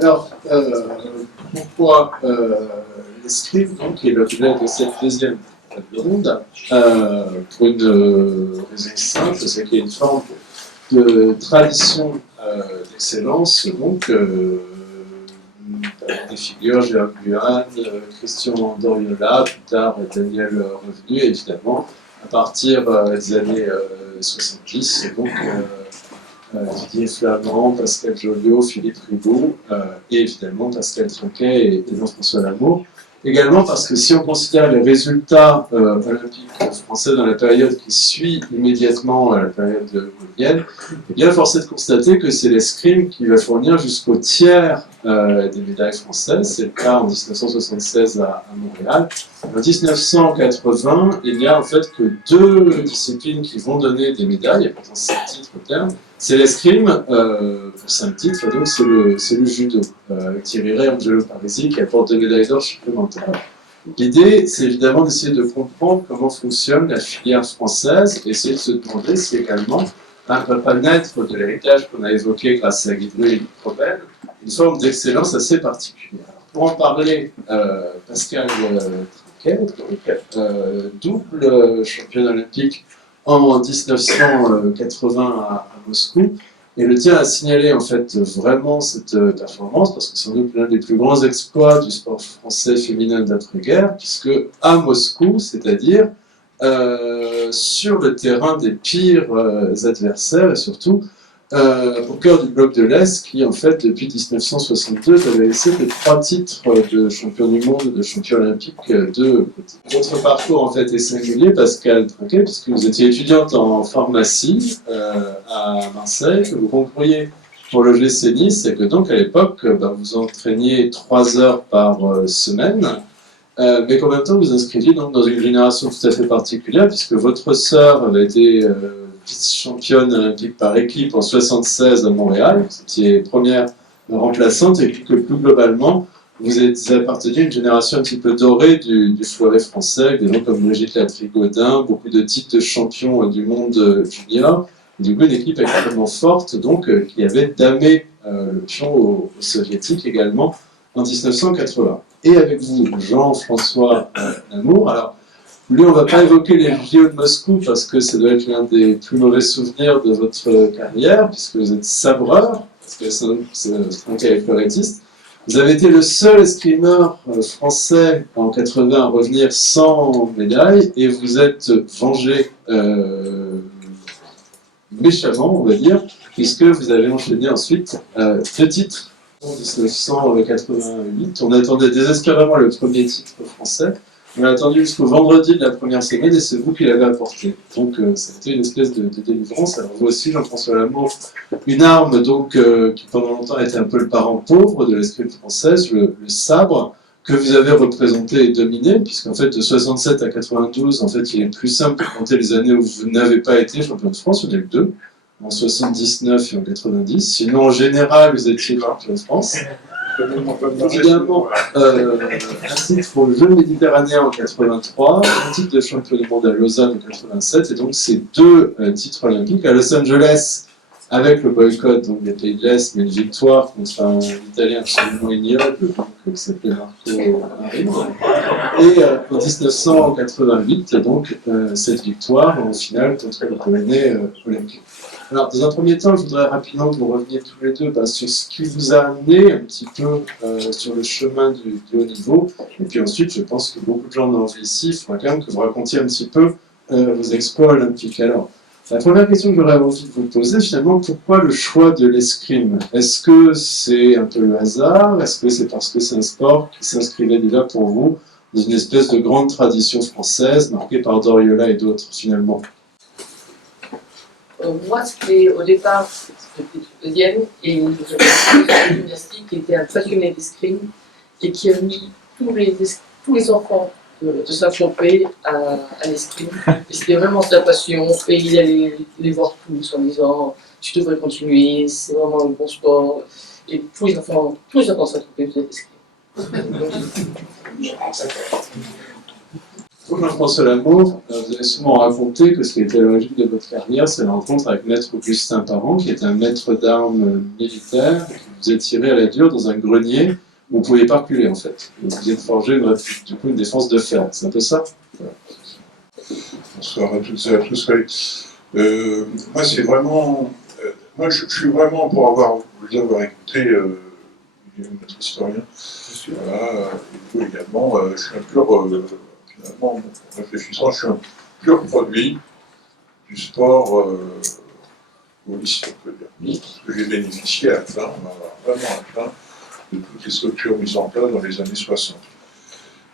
Alors, pourquoi l'escrime donc, est l'objet de cette deuxième table ronde pour une raison simple, c'est qu'il y a une forme de tradition d'excellence, donc des figures, Jérôme Buhan, Christian Doriola, plus tard Daniel Revenu, évidemment, à partir des années 70, donc Didier Flamand, Pascal Joliot, Philippe Rigaud, et évidemment Pascal Trinquet et Jean-François Lamour. Également parce que si on considère les résultats olympiques français dans la période qui suit immédiatement la période gaulienne, eh bien force est de constater que c'est l'escrime qui va fournir jusqu'au tiers des médailles françaises. C'est le cas en 1976 à Montréal. En 1980, il n'y a en fait que deux disciplines qui vont donner des médailles, il y a pourtant 7 titres au terme. C'est l'escrime, pour 5 titres, donc c'est le judo. Thierry Ray, Angelo Parisi, qui apporte 2 médailles d'or supplémentaires. L'idée, c'est évidemment d'essayer de comprendre comment fonctionne la filière française, et essayer de se demander si également un ne peut pas naître de l'héritage qu'on a évoqué grâce à Guy Druy et Luc Robel, une forme d'excellence assez particulière. Pour en parler, Pascal Trinquet, double championne olympique en 1980 à Moscou, et le tien a signalé en fait vraiment cette performance parce que c'est sans doute l'un des plus grands exploits du sport français féminin d'après-guerre, puisque à Moscou, c'est-à-dire sur le terrain des pires adversaires et surtout au cœur du bloc de l'Est qui en fait depuis 1962 n'avait laissé que 3 titres de champion du monde, de champion olympique de côté. Votre parcours en fait est singulier, Pascal Trinquet, puisque vous étiez étudiante en pharmacie à Marseille, que vous concouriez pour le GC Nice et que donc à l'époque vous entraîniez 3 heures par semaine. Mais qu'en même temps vous inscriviez donc dans une génération tout à fait particulière, puisque votre sœur avait été vice-championne olympique par équipe en 1976 à Montréal, vous étiez première remplaçante, et que plus globalement, vous apparteniez à une génération un petit peu dorée du fleuret français, avec des gens comme Brigitte Latry-Gaudin, beaucoup de titres de champion du monde junior, et du coup une équipe extrêmement forte, donc qui avait damé le pion aux soviétiques également en 1980. Et avec vous, Jean-François Lamour. Alors, lui, on ne va pas évoquer les JO de Moscou parce que ça doit être l'un des plus mauvais souvenirs de votre carrière, puisque vous êtes sabreur, parce que c'est un cas fleurettiste. Vous avez été le seul escrimeur français en 80 à revenir sans médaille, et vous êtes vengé méchamment, on va dire, puisque vous avez enchaîné ensuite 2 titres en 1988. On attendait désespérément le premier titre français. On a attendu jusqu'au vendredi de la première semaine et c'est vous qui l'avez apporté. Donc c'était une espèce de délivrance. Alors vous aussi, Jean-François Lamour, une arme donc qui pendant longtemps était un peu le parent pauvre de l'escrime française, le sabre, que vous avez représenté et dominé, puisqu'en fait de 67 à 92, en fait il est plus simple de compter les années où vous n'avez pas été champion de France, il y en a eu 2, en 79 et en 90. Sinon en général vous étiez champion de France. Évidemment, un titre pour le jeu méditerranéen en 83, un titre de champion du monde à Lausanne en 87, et donc ces 2 titres olympiques à Los Angeles avec le boycott donc des pays de l'Est, mais une victoire contre un Italien absolument ignoble qui s'appelait Marco Marin. Et en 1988, donc cette victoire en finale contre le Polonais olympique. Alors, dans un premier temps, je voudrais rapidement que vous reveniez tous les deux sur ce qui vous a amené un petit peu sur le chemin du haut niveau. Et puis ensuite, je pense que beaucoup de gens ont envie ici, il faudra quand même que vous racontiez un petit peu vos exploits olympiques. Alors, la première question que j'aurais envie de vous poser, finalement, pourquoi le choix de l'escrime? Est-ce que c'est un peu le hasard? Est-ce que c'est parce que c'est un sport qui s'inscrivait déjà pour vous dans une espèce de grande tradition française, marquée par Doriola et d'autres, finalement? Moi, c'était au départ, j'étais deuxième, et une gymnastique qui était un passionné d'escrime et qui a mis tous les enfants de Saint-Tropez à l'escrime. Et c'était vraiment sa passion, et il allait les voir tous en disant tu devrais continuer, c'est vraiment un bon sport. Et tous les enfants de Saint-Tropez faisaient l'escrime. Vous, Jean-François Lamour, vous avez souvent raconté que ce qui était à l'origine de votre carrière, c'est la rencontre avec Maître Augustin Parent, qui est un maître d'armes militaire, qui vous êtes tiré à la dure dans un grenier où vous ne pouviez pas reculer en fait. Vous êtes forgé du coup une défense de fer. C'est un peu ça? Bonsoir à toutes et à tous. Moi, c'est vraiment. Moi, je suis vraiment pour vous avoir écouté, notre historien. Voilà, et vous également. Je suis un pur. Finalement, en réfléchissant, je suis un pur produit du sport holiste, on peut dire. Parce que j'ai bénéficié à plein, vraiment à plein, de toutes les structures mises en place dans les années 60.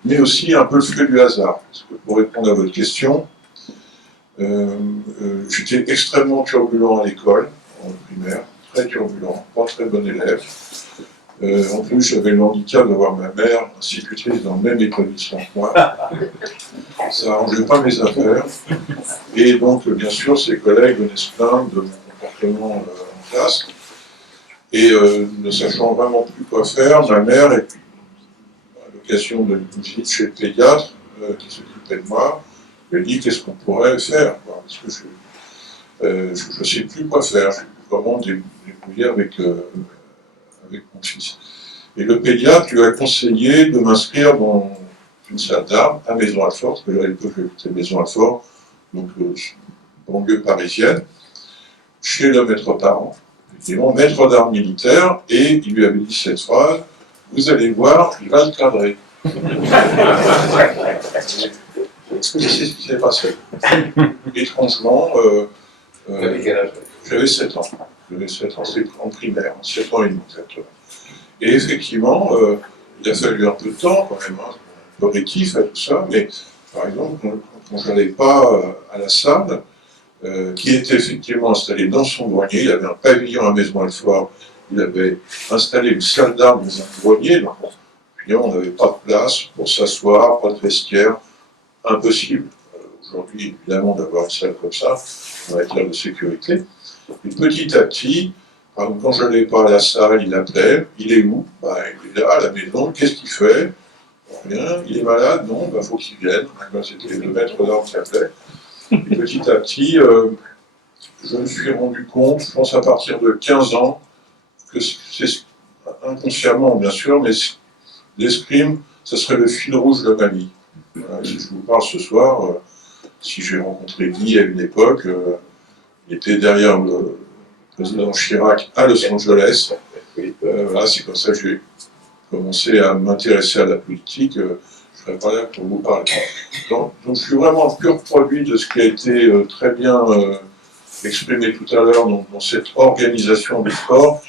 Mais aussi un peu le fruit du hasard. Parce que pour répondre à votre question, j'étais extrêmement turbulent à l'école, en primaire, très turbulent, pas très bon élève. En plus, j'avais le handicap d'avoir ma mère institutrice dans le même établissement que moi. Ça n'arrangeait pas mes affaires. Et donc, bien sûr, ses collègues venaient se plaindre de mon comportement en classe. Et ne sachant vraiment plus quoi faire, ma mère, et puis, à l'occasion d'une visite chez le pédiatre qui s'occupait de moi, elle dit qu'est-ce qu'on pourrait faire, quoi, parce que je ne sais plus quoi faire, je ne sais plus comment débrouiller avec mon fils. Et le pédiatre lui a conseillé de m'inscrire dans une salle d'armes à Maison-Alfort, parce que à l'époque j'habitais Maison-Alfort, donc banlieue parisienne, chez le maître parent, effectivement, maître d'armes militaire, et il lui avait dit cette phrase, vous allez voir, il va le cadrer. C'est ce qui s'est passé. Étrangement, j'avais 7 ans. J'avais 7 ans, c'était en primaire, 7 ans et demi peut-être. Et effectivement, il a fallu un peu de temps quand même, un peu rétif à tout ça, mais par exemple, quand je n'allais pas à la salle, qui était effectivement installée dans son grenier, il y avait un pavillon à Maison-Alfort, il avait installé une salle d'armes dans un grenier, donc on n'avait pas de place pour s'asseoir, pas de vestiaire, impossible. Aujourd'hui, évidemment, d'avoir une salle comme ça, en matière de sécurité. Et petit à petit, par exemple, quand je n'allais pas à la salle, il appelait, il est où? Il est là, à la maison, qu'est-ce qu'il fait? Rien, il est malade? Non, faut qu'il vienne. C'était le maître d'armes qui appelait. Et petit à petit, je me suis rendu compte, je pense à partir de 15 ans, que c'est inconsciemment, bien sûr, mais l'escrime, ça serait le fil rouge de ma vie. Voilà, si je vous parle ce soir, si j'ai rencontré Guy à une époque, il était derrière le président Chirac à Los Angeles. Voilà, c'est comme ça que j'ai commencé à m'intéresser à la politique. Je ne serais pas là pour vous parler. Donc je suis vraiment le pur produit de ce qui a été très bien exprimé tout à l'heure dans cette organisation du sport,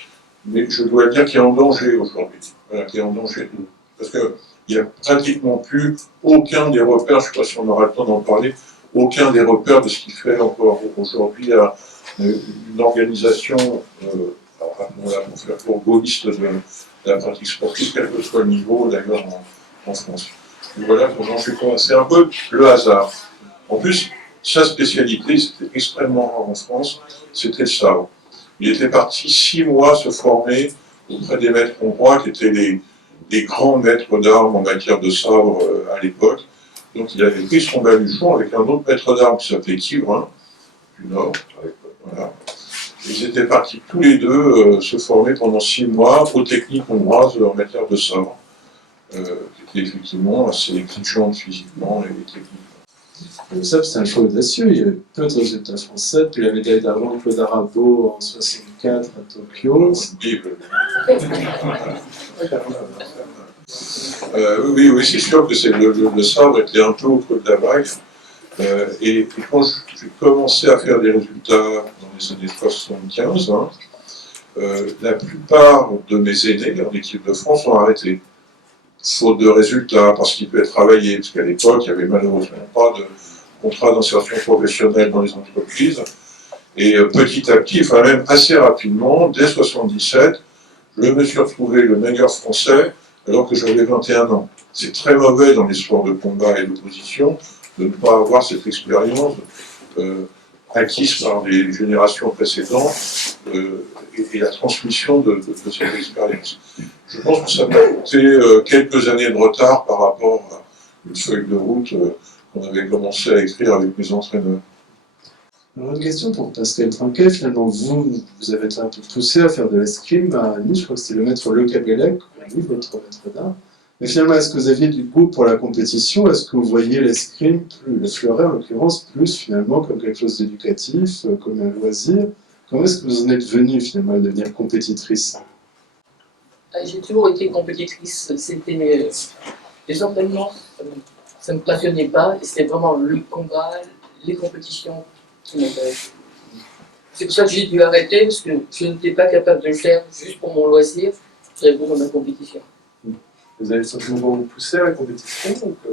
mais je dois dire qu'il est en danger aujourd'hui. Voilà, qu'il est en danger. Parce qu'il n'y a pratiquement plus aucun des repères, je ne sais pas si on aura le temps d'en parler, aucun des repères de ce qui fait encore aujourd'hui une organisation, pour gaulliste de la pratique sportive, quel que soit le niveau d'ailleurs en France. Et voilà comment j'ai commencé. C'est un peu le hasard. En plus, sa spécialité, c'était extrêmement rare en France, c'était le sabre. Il était parti 6 mois se former auprès des maîtres hongrois qui étaient les grands maîtres d'armes en matière de sabre à l'époque. Donc il avait pris son baluchon avec un autre maître d'armes qui s'appelait Quirin, du Nord. Voilà. Ils étaient partis tous les deux se former pendant 6 mois aux techniques hongroises en matière de sabre, qui étaient effectivement assez exigeantes physiquement et techniquement. Le sabre, c'est un choix audacieux. Il y avait peu de résultats français. Puis la médaille d'argent de Claude Arago en 64 à Tokyo. Oui, c'est sûr que le sabre était un peu au creux de la vague. Et quand j'ai commencé à faire des résultats dans les années 75, la plupart de mes aînés en équipe de France ont arrêté. Faute de résultats, parce qu'ils pouvaient travailler, parce qu'à l'époque, il n'y avait malheureusement pas de contrat d'insertion professionnelle dans les entreprises. Et petit à petit, enfin même assez rapidement, dès 77, je me suis retrouvé le meilleur français alors que j'avais 21 ans. C'est très mauvais dans les sports de combat et d'opposition de ne pas avoir cette expérience acquise par les générations précédentes et la transmission de cette expérience. Je pense que ça m'a coûté quelques années de retard par rapport à une feuille de route qu'on avait commencé à écrire avec mes entraîneurs. Alors une question pour Pascal Trinquet, finalement vous avez été un peu poussé à faire de l'escrime à Nice, je crois que c'était le maître Le Cabellec, oui, votre maître d'art. Mais finalement, est-ce que vous aviez du goût pour la compétition? Est-ce que vous voyez l'escrime, le fleuret en l'occurrence, plus finalement comme quelque chose d'éducatif, comme un loisir? Comment est-ce que vous en êtes venue finalement à devenir compétitrice? J'ai toujours été compétitrice, c'était les entraînements, ça ne me passionnait pas, et c'était vraiment le combat, les compétitions qui m'intéressaient. C'est pour ça que j'ai dû arrêter, parce que je n'étais pas capable de le faire juste pour mon loisir, j'avais besoin de la compétition. Vous avez simplement vous poussé à la compétition ou que...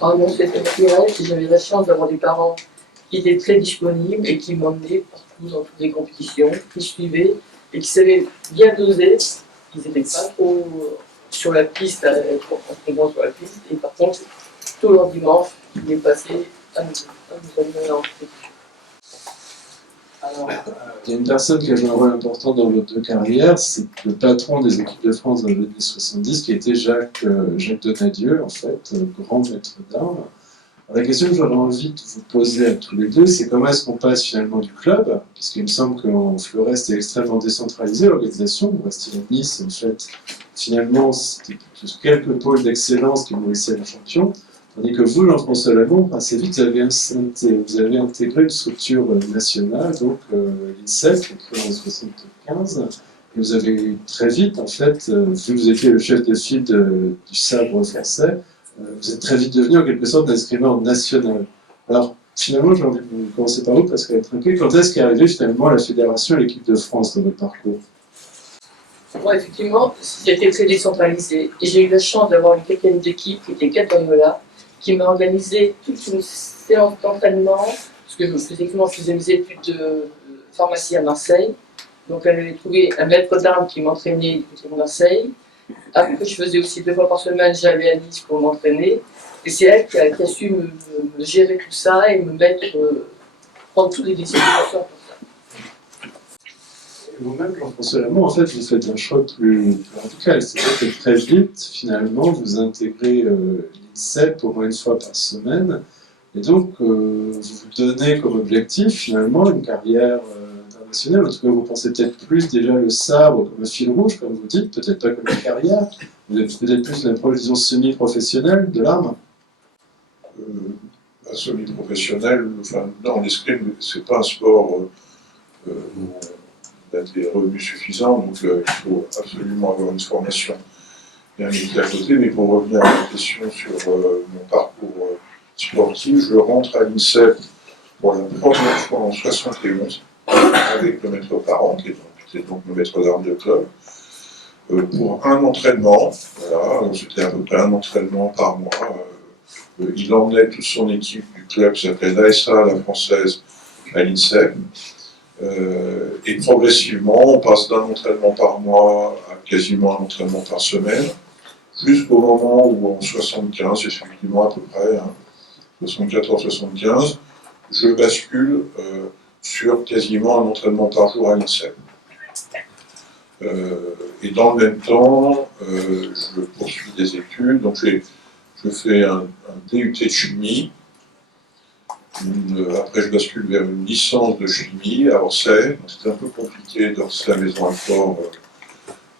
Ah non, c'était naturel, et j'avais la chance d'avoir des parents qui étaient très disponibles et qui m'emmenaient partout dans toutes les compétitions, qui suivaient et qui savaient bien doser. Ils n'étaient pas trop sur la piste, à être en combat sur la piste, et par contre, tout leur dimanche, ils est passé à nous amener en compétition. Alors, il y a une personne qui a joué un rôle important dans vos deux carrières, c'est le patron des équipes de France dans les années 70, qui était Jacques Donadieu, en fait, grand maître d'armes. Alors, la question que j'aurais envie de vous poser à tous les deux, c'est comment est-ce qu'on passe finalement du club, parce qu'il me semble qu'en Fleuret, c'était extrêmement décentralisé l'organisation, vous restiez à Nice, en fait, finalement, c'était quelques pôles d'excellence qui nourrissaient les champions. Tandis que vous, Jean-François Lamont, assez vite, vous avez intégré une structure nationale, donc l'INSEP, créée en 1975, et vous avez très vite, en fait, vu que vous étiez le chef de file du sabre français, vous êtes très vite devenu en quelque sorte un escrimeur national. Alors, finalement, j'ai envie de commencer par vous, parce qu'elle est tranquille. Quand est-ce qu'est arrivée finalement la fédération et l'équipe de France dans votre parcours? Moi, effectivement, c'était très décentralisé. Et j'ai eu la chance d'avoir une capitaine d'équipe qui était Catherine, qui m'a organisé toute une séance d'entraînement, parce que je faisais mes études de pharmacie à Marseille. Donc elle avait trouvé un maître d'armes qui m'entraînait du côté de Marseille. Après, je faisais aussi 2 fois par semaine, j'allais à Nice pour m'entraîner. Et c'est elle qui a su me gérer tout ça et me mettre, prendre toutes les décisions pour ça. Vous-même, Jean-François Lamont, en fait, vous faites un choix plus radical. C'est-à-dire que très vite, finalement, vous intégrez l'INSEP au moins une fois par semaine. Et donc, vous vous donnez comme objectif, finalement, une carrière internationale. En tout cas, vous pensez peut-être plus déjà le sabre comme un fil rouge, comme vous dites, peut-être pas comme une carrière. Vous êtes peut-être plus une approche, disons, semi-professionnelle de l'arme. Semi-professionnel, enfin, non, l'escrime, c'est pas un sport où on a des revenus suffisants, donc il faut absolument avoir une formation et un métier à côté. Mais pour revenir à la question sur mon parcours sportif, je rentre à l'INSEP pour la première fois en 71 avec le maître parent, qui était donc le maître d'armes de club, pour un entraînement. Voilà, c'était à peu près un entraînement par mois. Il emmenait toute son équipe du club qui s'appelait l'ASA, la française, à l'INSEP. Et progressivement, on passe d'un entraînement par mois à quasiment un entraînement par semaine, jusqu'au moment où en 75, effectivement à peu près, 74-75, je bascule sur quasiment un entraînement par jour à l'INSEP. Et dans le même temps, je poursuis des études, donc je fais un DUT de chimie. Après, je bascule vers une licence de chimie à Orsay. C'était un peu compliqué d'Orsay à Maison-Alfort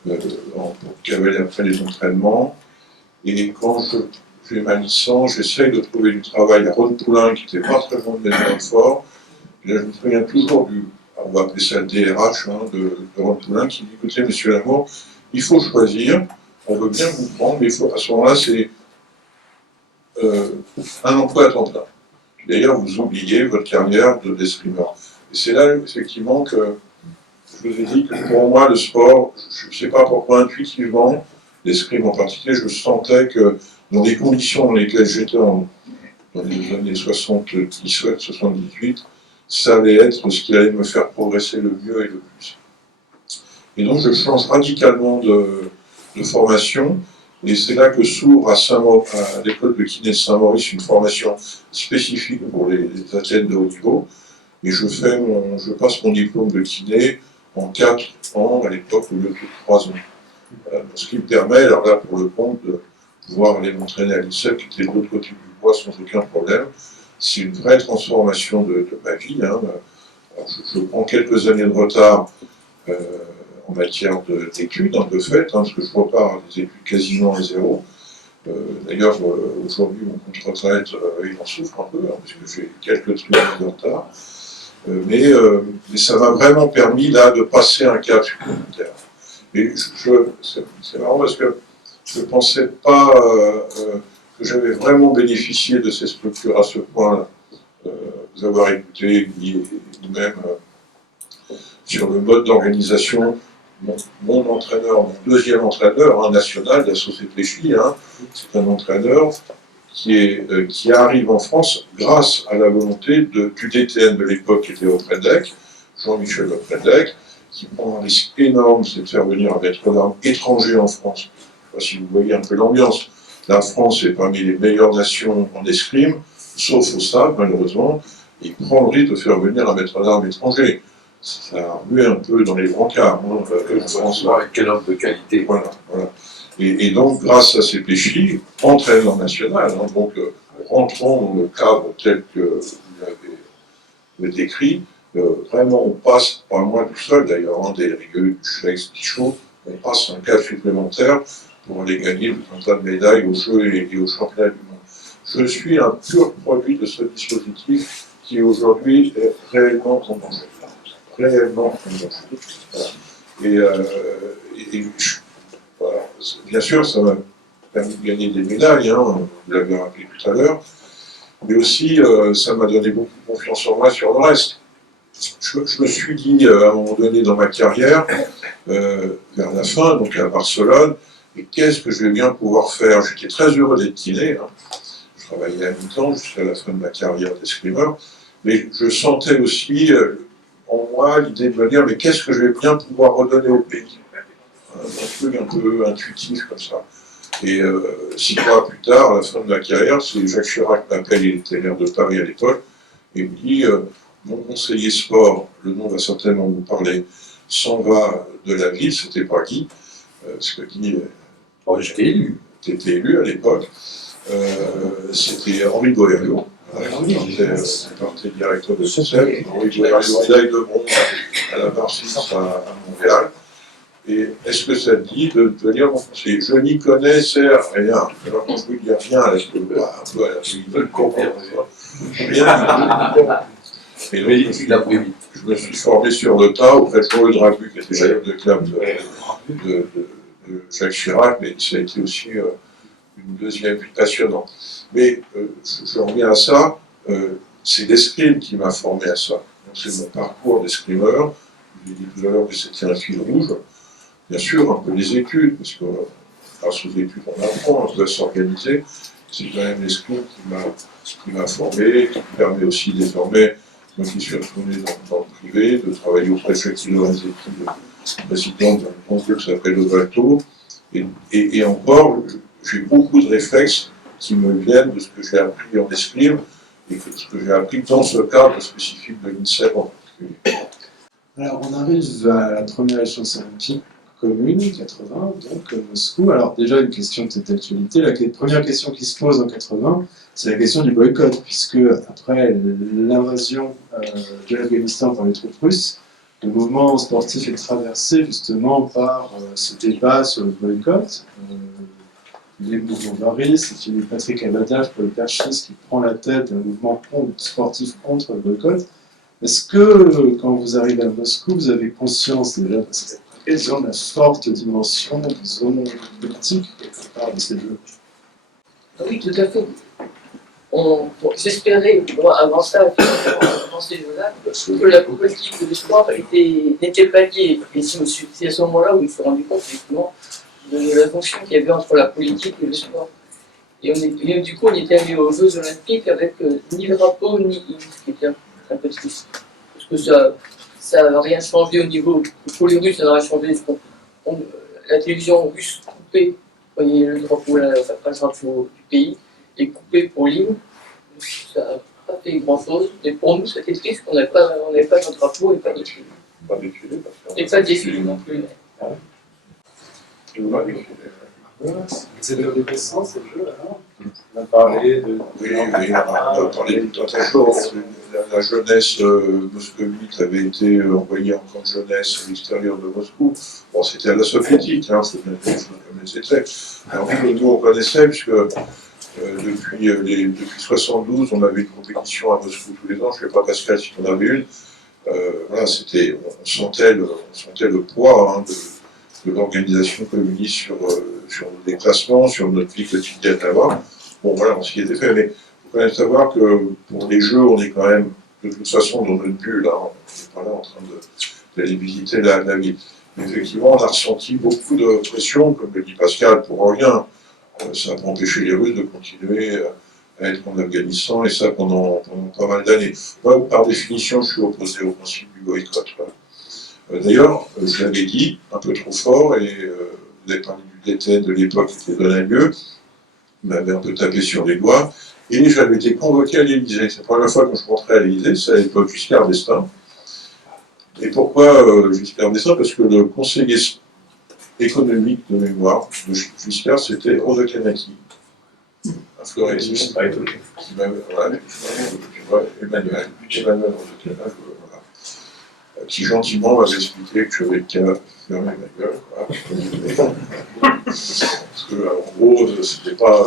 pour cavaler après les entraînements. Et quand je fais ma licence, j'essaye de trouver du travail à Rhône-Poulain, qui n'était pas très loin de Maison-Alfort. Et là, je me souviens toujours on va appeler ça le DRH de Rhône-Poulain, qui dit écoutez, monsieur Lamour, il faut choisir, on veut bien vous prendre, mais à ce moment-là, c'est un emploi à temps plein. D'ailleurs, vous oubliez votre carrière d'escrimeur. Et c'est là, effectivement, que je vous ai dit que pour moi, le sport, je ne sais pas pourquoi, intuitivement, l'escrime en particulier, je sentais que dans les conditions dans lesquelles j'étais dans les années 77-78, ça allait être ce qui allait me faire progresser le mieux et le plus. Et donc, je change radicalement de formation. Et c'est là que s'ouvre à l'école de kiné de Saint-Maurice une formation spécifique pour les athlètes de haut niveau. Et je passe mon diplôme de kiné en 4 ans à l'époque au lieu de 3 ans. Voilà. Ce qui me permet, alors là pour le compte, de pouvoir aller m'entraîner à l'INSEP qui était de l'autre côté du bois sans aucun problème. c'est une vraie transformation de ma vie. Hein. Alors, je prends quelques années de retard en matière d'études, de fait, hein, parce que je repars des études quasiment à zéro. D'ailleurs, aujourd'hui, mon compte retraite, il en souffre un peu, hein, parce que j'ai quelques trucs de retard. Mais ça m'a vraiment permis là de passer un cap supplémentaire. Et c'est marrant parce que je ne pensais pas que j'avais vraiment bénéficié de ces structures à ce point-là. Vous avoir écouté, lui-même, sur le mode d'organisation. Mon entraîneur, mon deuxième entraîneur national de la société Chi, hein, c'est un entraîneur qui arrive en France grâce à la volonté du DTN de l'époque qui était Opredec, Jean-Michel Opredec, qui prend un risque énorme, c'est de faire venir un maître d'armes étranger en France. Je ne sais pas si vous voyez un peu l'ambiance. La France est parmi les meilleures nations en escrime, sauf au stade, malheureusement. Il prend le risque de faire venir un maître d'armes étranger. Ça a remué un peu dans les brancards. En France. Quel homme de qualité. Voilà, voilà. Et donc, grâce à ces péchis, entraîneur national, hein, donc rentrons dans le cadre tel que vous l'avez décrit, vraiment on passe, pas moi tout seul d'ailleurs, hein, des Rieux, du Schlex, Pichot, on passe un cap supplémentaire pour aller gagner tout un tas de médailles aux Jeux et aux championnats du monde. Je suis un pur produit de ce dispositif qui aujourd'hui est réellement en danger. Réellement en danger. Voilà. Voilà. Bien sûr, ça m'a permis de gagner des médailles, hein, vous l'avez rappelé tout à l'heure, mais aussi ça m'a donné beaucoup de confiance en moi sur le reste. Je me suis dit à un moment donné dans ma carrière, vers la fin, donc à Barcelone, et qu'est-ce que je vais bien pouvoir faire? J'étais très heureux d'être kiné, hein. Je travaillais à mi-temps jusqu'à la fin de ma carrière d'escrimeur, mais je sentais aussi en moi l'idée de me dire, mais qu'est-ce que je vais bien pouvoir redonner au pays? Un truc un peu intuitif comme ça. Et 6 mois plus tard, à la fin de ma carrière, c'est Jacques Chirac m'appelle, il était maire de Paris à l'époque, et il me dit mon conseiller sport, le nom va certainement vous parler, s'en va de la ville, c'était pas Guy, ce que Guy. J'étais élu. Tu étais élu à l'époque. C'était Henri Boëriot. Il était directeur de SOCEP. Henri Boëriot, médaille de bronze à la barre suisse à Montréal. Et est-ce que ça te dit de devenir mon conseiller? Je n'y connaissais rien. Alors quand je vous dis rien, est-ce que un peu à la le comprendre rien. Et donc, je me suis formé sur le tas auprès de Jean-Louis Dragu, qui était chef de club de Jacques Chirac, mais ça a été aussi une deuxième vie passionnante. Mais je reviens à ça, c'est l'escrime qui m'a formé à ça. C'est mon parcours d'escrimeur. Je l'ai dit tout à l'heure que c'était un fil rouge. Bien sûr, un peu les études, parce que grâce aux études, on apprend, on doit s'organiser. C'est quand même l'escrime qui m'a formé, qui me permet aussi désormais, moi qui suis retourné dans le privé, de travailler auprès de Jacques Lorenzetti, le président d'un grand club qui s'appelle le Valto. Et encore, j'ai beaucoup de réflexes qui me viennent de ce que j'ai appris en escrime et de ce que j'ai appris dans ce cadre spécifique de l'INSEP en particulier. Alors, on arrive à la première échéance olympique commune, 80, donc Moscou. Alors, déjà, une question peut-être d'actualité. La première question qui se pose en 80, c'est la question du boycott, puisque après l'invasion de l'Afghanistan par les troupes russes, le mouvement sportif est traversé justement par ce débat sur le boycott. Les mouvements varient, c'est Patrick Abadage, pour le perchiste, qui prend la tête d'un mouvement sportif contre le boycott. Est-ce que, quand vous arrivez à Moscou, vous avez conscience déjà de cette question de la forte dimension de zone politique quelque part de ces jeux? Oui, tout à fait. J'espérais, moi, avant ça, avant ces jeux-là, que la politique de sport n'était pas liée. Et c'est à ce moment-là où il s'est rendu compte, effectivement, de la fonction qu'il y avait entre la politique et le sport. Et du coup, on était allé aux Jeux Olympiques avec ni drapeau, ni hymne, ce qui était un peu triste. Parce que ça n'a rien changé au niveau. Pour les Russes, ça n'a rien changé. La télévision russe coupée, vous voyez le drapeau, le drapeau du pays, est coupé pour l'hymne. Ça n'a pas fait grand-chose. Mais pour nous, c'était triste qu'on n'avait pas notre drapeau et pas de défilé. Pas défilé, parce que. Et pas de défilé non plus. Pas défilé. C'est adolescents, ces jeux, alors? On a parlé de... Oui, on a parlé tout un tas de choses. La jeunesse moscovite avait été envoyée en camp de jeunesse à l'extérieur de Moscou. Bon, c'était à la soviétique, hein, c'est bien sûr comme les étaient. Alors, nous, on connaissait, puisque depuis 72, on avait une compétition à Moscou tous les ans. Je ne sais pas, Pascal, si on avait une. Voilà, on sentait le poids hein, de l'organisation communiste sur nos déplacements, sur notre vie quotidienne là-bas. Bon, voilà, on s'y était fait, mais il faut quand même savoir que pour les jeux, on est quand même de toute façon dans notre bulle, hein. On n'est pas là en train d'aller visiter la ville. Mais effectivement, on a ressenti beaucoup de pression, comme le dit Pascal, pour rien. Ça n'a pas empêché les Russes de continuer à être en Afghanistan, et ça pendant pas mal d'années. Moi, par définition, je suis opposé au principe du boycott. D'ailleurs, je l'avais dit un peu trop fort, et vous avez parlé du DTN de l'époque qui était Donadieu, il m'avait un peu tapé sur les doigts, et j'avais été convoqué à l'Élysée. C'est la première fois que je rentrais à l'Élysée, c'est à l'époque Giscard d'Estaing. Et pourquoi Giscard d'Estaing? Parce que le conseiller économique de mémoire de Giscard, c'était Rose Kanaki, un florettiste, qui m'avait, Emmanuel Rose Kanaki, voilà, qui gentiment m'avait expliqué que je n'avais qu'à fermer ma gueule, quoi. Parce que, en gros, c'était pas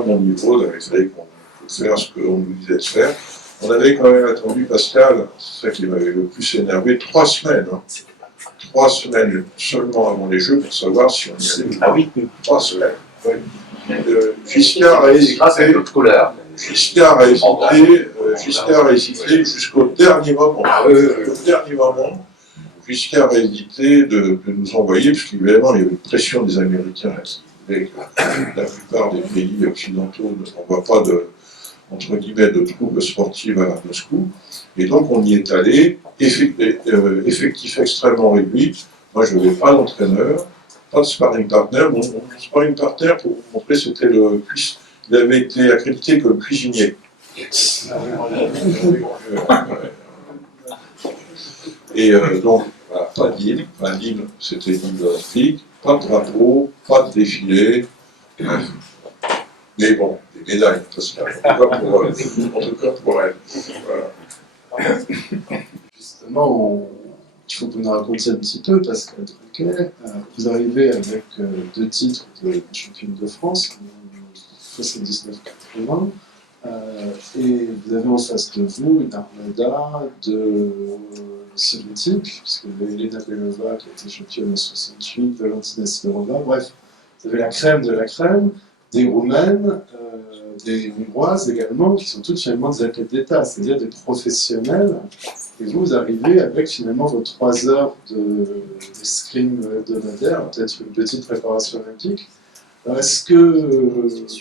de mon niveau, il fallait qu'on faire ce qu'on nous disait de faire. On avait quand même attendu Pascal, c'est ça qui m'avait le plus énervé, 3 semaines. Hein. 3 semaines seulement avant les Jeux pour savoir si on y allait. Ah oui. 3 semaines. Oui. Giscard a hésité. Ah, c'est notre couleur. Giscard a hésité jusqu'au dernier moment. Au dernier moment, Giscard a hésité de nous envoyer, parce qu'évidemment, il y avait une pression des Américains qui voulaient que la plupart des pays occidentaux n'envoient pas entre guillemets, de troupes sportives à Moscou. Et donc, on y est allé, effectif extrêmement réduit. Moi, je n'avais pas d'entraîneur, pas de sparring partner. Mon sparring partner, pour vous montrer, c'était il avait été accrédité comme cuisinier. Et donc, voilà, pas d'île. Enfin, l'île, c'était l'île olympique. Pas de drapeau, pas de défilé. Mais bon, des médailles, en tout cas pour elle. Voilà. Justement, il faut que vous nous racontiez un petit peu, parce que vous arrivez avec 2 titres de championne de France, en 79-80, et vous avez en face de vous une armada de soviétiques, puisque vous avez Elena Belova qui a été championne en 68, Valentina Sidorova, bref, vous avez la crème de la crème, des Roumaines, des Hongroises également, qui sont toutes finalement des athlètes d'État, c'est-à-dire des professionnels. Et vous arrivez avec finalement vos 3 heures d'escrime hebdomadaire, peut-être une petite préparation olympique. Alors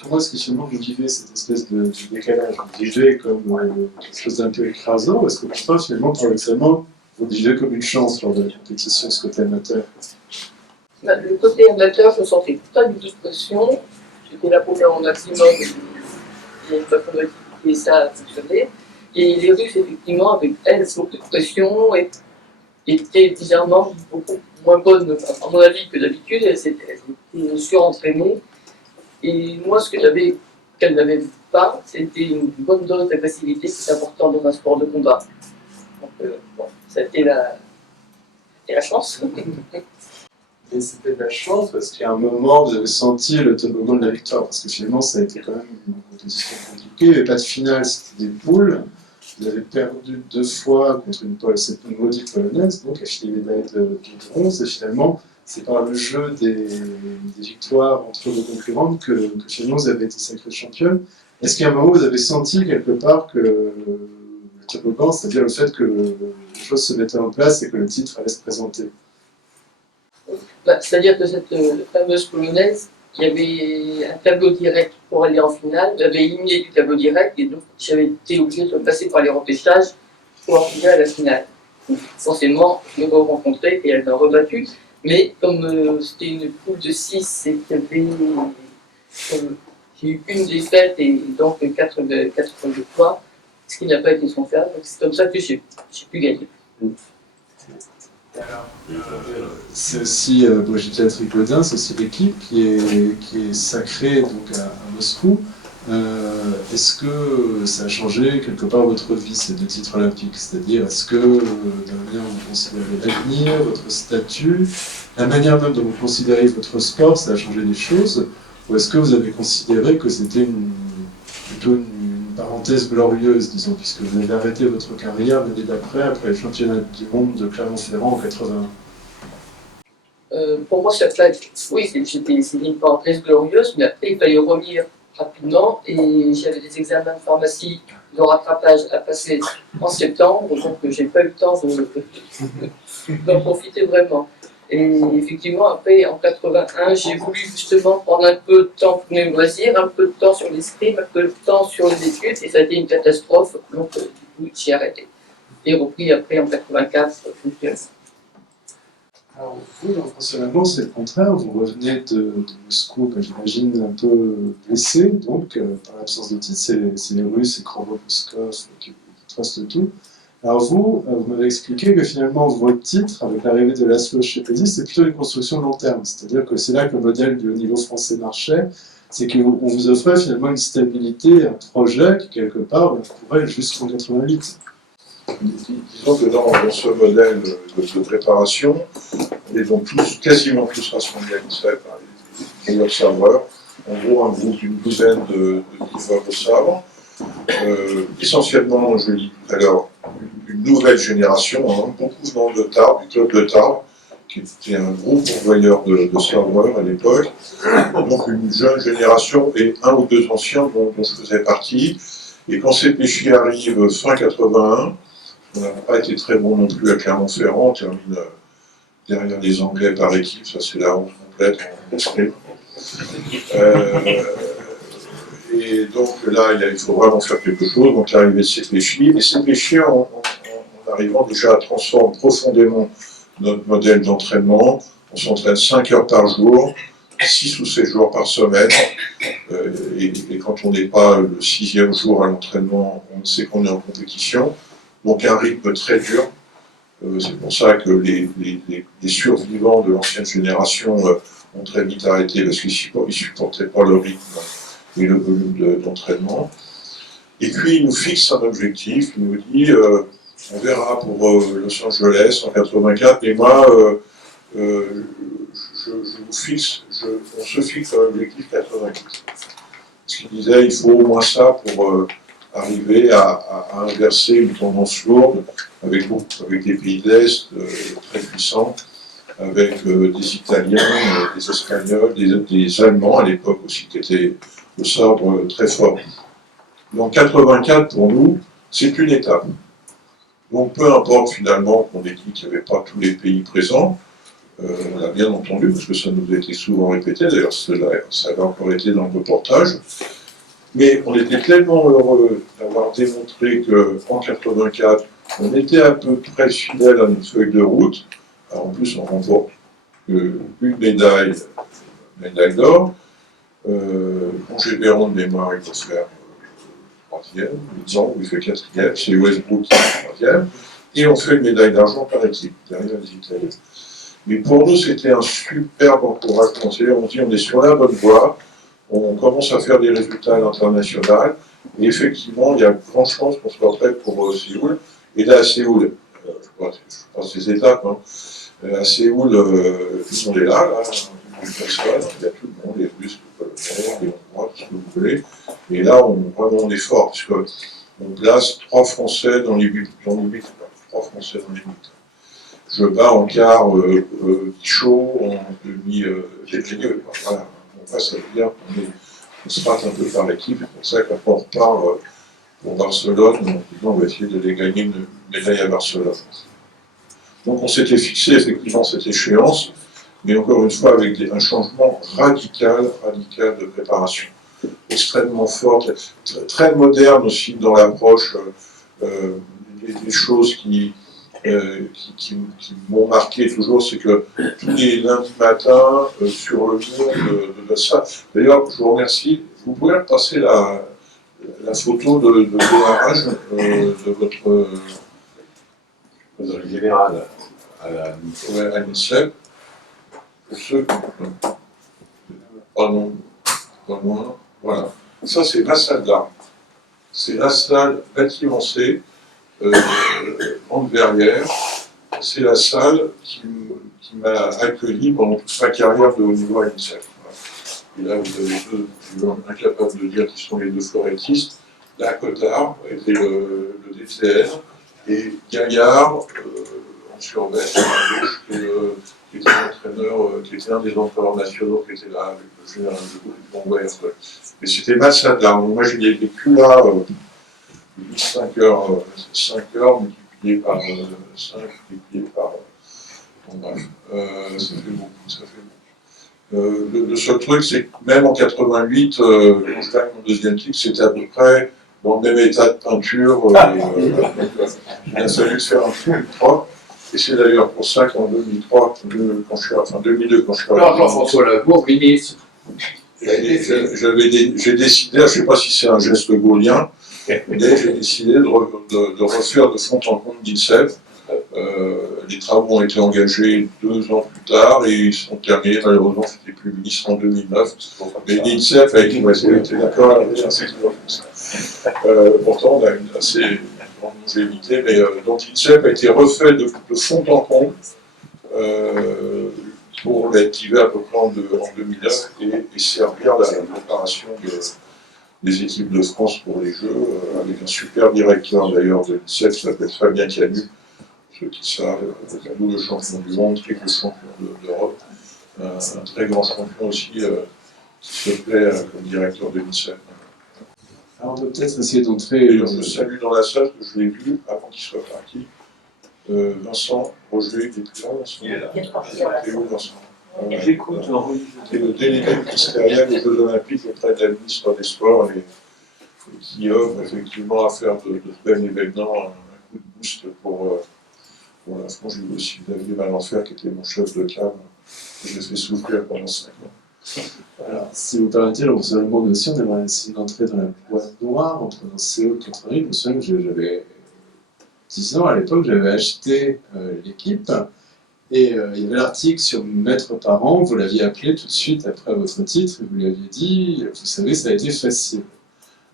comment est-ce que finalement vous vivez cette espèce de décalage? Vous vivez comme quelque chose d'un peu écrasant, ou est-ce que parfois finalement, paradoxalement, vous vivez comme une chance lors de la compétition, ce côté amateur? Le côté amateur, je ne sentais pas du tout de pression. J'étais là pour faire mon maximum. Et une fois qu'on a expliqué ça, ça fonctionnait. Et les Russes, effectivement, avec elles, beaucoup de pression, et étaient bizarrement beaucoup moins bonnes, à mon avis, que d'habitude. Elles étaient surentraînées. Et moi, ce qu'elles n'avaient pas, c'était une bonne dose d'agressivité qui est importante dans un sport de combat. Donc, bon, ça a été la chance. Et c'était de la chance parce qu'il y a un moment, vous avez senti le toboggan de la victoire, parce que finalement, ça a été quand même une compétition compliquée. Il n'y avait pas de finale, c'était des poules. Vous avez perdu 2 fois contre cette maudite polonaise, donc elle fait des médailles de bronze, et finalement, c'est par le jeu des victoires entre vos concurrentes que finalement vous avez été sacrée championne. Est-ce qu'il y a un moment où vous avez senti quelque part que le toboggan, c'est-à-dire le fait que les choses se mettaient en place et que le titre allait se présenter? C'est-à-dire que cette fameuse polonaise, il y avait un tableau direct pour aller en finale, j'avais éliminé du tableau direct et donc j'avais été obligé de passer par les repêchages pour arriver à la finale. Donc, forcément, je l'ai rencontrée et elle m'a rebattu, mais comme c'était une poule de 6 et qu'il y avait j'ai eu une défaite et donc 4 victoires, ce qui n'a pas été son cas, donc c'est comme ça que j'ai pu gagner. C'est aussi Brigitte Latric-Godin, c'est aussi l'équipe qui est sacrée donc, à Moscou. Est-ce que ça a changé quelque part votre vie, ces deux titres olympiques? C'est-à-dire, est-ce que, de la manière dont vous considérez l'avenir, votre statut, la manière même dont vous considérez votre sport, ça a changé des choses? Ou est-ce que vous avez considéré que c'était plutôt une parenthèse glorieuse, disons, puisque vous avez arrêté votre carrière l'année d'après, après le championnat du monde de Clermont-Ferrand en 81? Pour moi, oui, c'était une parenthèse glorieuse, mais après, il fallait revenir rapidement et j'avais des examens de pharmacie de rattrapage à passer en septembre, donc j'ai pas eu le temps d'en profiter vraiment. Et effectivement, après, en 81, j'ai voulu justement prendre un peu de temps pour mes loisirs, un peu de temps sur l'escrime, un peu de temps sur les études, et ça a été une catastrophe, donc du coup, j'ai arrêté. Et repris après en 84, Alors vous, personnellement, c'est le contraire. Vous revenez de Moscou, j'imagine, un peu blessé, donc par l'absence de titre, c'est les Russes, c'est Khromov-Moskov qui trustent tout. Alors vous m'avez expliqué que finalement, votre titre, avec l'arrivée de Laszlo Shepedi, c'est plutôt une construction de long terme. C'est-à-dire que c'est là que le modèle du haut niveau français marchait, c'est qu'on vous offrait finalement une stabilité, un projet qui, quelque part, pourrait jusqu'en 88. Disons que dans ce modèle de préparation, on est donc quasiment tous rassemblés à l'INSEP, les meilleurs sabreurs, en gros un groupe d'une douzaine de livreurs de sabre, essentiellement, je l'ai dit tout à l'heure, une nouvelle génération, hein, beaucoup venant de Tarbes, du club de Tarbes, qui était un groupe pourvoyeur de sabreurs à l'époque, donc une jeune génération et un ou deux anciens dont je faisais partie, et quand ces péchis arrivent fin 81, on n'a pas été très bon non plus à Clermont-Ferrand, on termine derrière les Anglais par équipe, ça c'est la honte complète en escrime. Et donc là, il faut vraiment faire quelque chose, donc l'arrivée de ces péchis, et ces péchis, en arrivant déjà à transformer profondément notre modèle d'entraînement, on s'entraîne 5 heures par jour, 6 ou 7 jours par semaine, et quand on n'est pas le 6e jour à l'entraînement, on sait qu'on est en compétition. Donc un rythme très dur. C'est pour ça que les survivants de l'ancienne génération ont très vite arrêté parce qu'ils ne supportaient pas le rythme et le volume d'entraînement. Et puis il nous fixe un objectif, il nous dit on verra pour Los Angeles en 84, mais moi on se fixe un objectif 88. Parce qu'il disait il faut au moins ça pour arriver à inverser une tendance lourde avec des pays de l'Est très puissants, avec des Italiens, des Espagnols, des Allemands à l'époque aussi qui étaient au sabre très fort. Donc 84 pour nous, c'est une étape. Donc peu importe finalement qu'on ait dit qu'il n'y avait pas tous les pays présents, on l'a bien entendu parce que ça nous a été souvent répété, d'ailleurs ça avait encore été dans le reportage. Mais on était tellement heureux d'avoir démontré qu'en 84, on était à peu près fidèle à notre feuille de route. Alors, en plus, on remporte une médaille d'or. Roger Béron de mémoire, il va faire 3e, Lisan, il fait 4e, c'est Westbrook qui fait 3e. Et on fait une médaille d'argent par équipe, derrière les Italiens. Mais pour nous, c'était un superbe encouragement. C'est-à-dire, on dit on est sur la bonne voie. On commence à faire des résultats à l'international, et effectivement, il y a de grandes chances qu'on soit prêt pour Séoul. Et là, à Séoul, je passe les étapes, hein. À Séoul, tout le monde est là, il y a tout le monde, les Russes, les Polonais, les Hongrois, tout ce que vous voulez. Et là, vraiment, on est fort, puisqu'on place 3 Français dans les 8, 3 Français dans les 8. Je bats en quart Guichot, en demi Gélieux, voilà. Ça veut dire qu'on se rate un peu par l'équipe, c'est pour ça qu'après on repart pour Barcelone, on va essayer d'aller gagner une médaille à Barcelone. Donc on s'était fixé effectivement cette échéance, mais encore une fois avec un changement radical de préparation, extrêmement fort, très moderne aussi dans l'approche, des choses qui m'ont marqué toujours, c'est que tous les lundis matins, sur le mur de ça. D'ailleurs, je vous remercie. Vous pouvez passer la photo de démarrage de votre général. à l'INSEP. Pour ceux qui... Oh non, pas loin. Voilà. Ça, c'est la salle d'art. C'est la salle bâtiment C, Grande Verrière. C'est la salle qui m'a accueilli pendant toute ma carrière de haut niveau à l'INSEP. Et là, vous avez deux, je suis incapable de dire qui sont les deux florettistes. Là, Cotard était le DTN, et Gaillard, en survêt, à gauche, qui était l'entraîneur, qui était un des entraîneurs nationaux qui était là, avec le général de Gaulle, du Congrès. Mais c'était ma salle d'art. Moi, j'ai vécu là 5 heures multipliées par 5, multipliées par... bon, bref, ça fait beaucoup, ça fait beaucoup. Le seul truc, c'est que même en 88, quand je gagne mon deuxième titre, c'était à peu près dans le même état de peinture. Il a fallu faire un truc propre. Et c'est d'ailleurs pour ça qu'en 2003, quand je suis, enfin 2002, quand je suis arrivé. Jean-François Labourg, ministre. J'ai décidé, je ne sais pas si c'est un geste gaulien, mais j'ai décidé de refaire de fond en comble l'INSEP. Les travaux ont été engagés 2 ans plus tard et ils sont terminés, malheureusement c'était plus ministre en 2009. Mais l'INSEP a été d'accord avec pourtant on a une assez grande longévité, mais donc l'INSEP a été refait de fond en comble pour l'activer à peu près en 2009 et servir la préparation des équipes de France pour les Jeux, avec un super directeur d'ailleurs de l'INSEP qui s'appelle Fabien Canu. Ceux qui savent, un double champion du monde, triple champion d'Europe, un très grand champion aussi qui se plaît comme directeur de l'INSEP. Alors on peut peut-être essayer d'entrer. D'ailleurs, je salue dans la salle, que je l'ai vu avant qu'il soit parti, Vincent Roger, il est plus là, Vincent. Il est là. Et où, Vincent J'écoute. Qui est le délégué ministériel aux Jeux Olympiques auprès de la ministre des Sports et qui offre effectivement à faire de ce bel événement un coup de boost pour la France. J'ai eu aussi David Malenfer qui était mon chef de cave, que j'ai fait souffrir pendant 5 ans. Alors, si vous permettez, le renseignement aussi, on aimerait essayer d'entrer dans la boîte noire, entre dans CO de 88. Je me souviens que j'avais 10 ans à l'époque, j'avais acheté l'équipe, et il y avait l'article sur Maître Parent, vous l'aviez appelé tout de suite après votre titre, et vous lui aviez dit, vous savez, ça a été facile.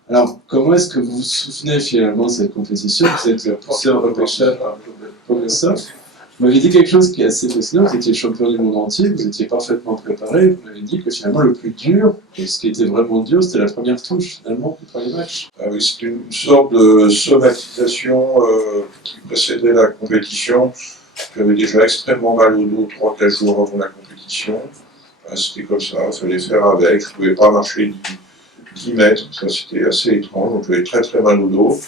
Alors, comment est-ce que vous vous souvenez finalement de cette compétition? Vous êtes poussé en repêchage par Pogosov. Vous m'avez dit quelque chose qui est assez fascinant, vous étiez champion du monde entier, vous étiez parfaitement préparé, vous m'avez dit que finalement le plus dur, et ce qui était vraiment dur, c'était la première touche finalement, le premier match. Ah oui, c'était une sorte de somatisation qui précédait la compétition. J'avais déjà extrêmement mal au dos 3-4 jours avant la compétition. C'était comme ça, il fallait faire avec, je ne pouvais pas marcher 10 mètres, ça c'était assez étrange, donc j'avais très très mal au dos.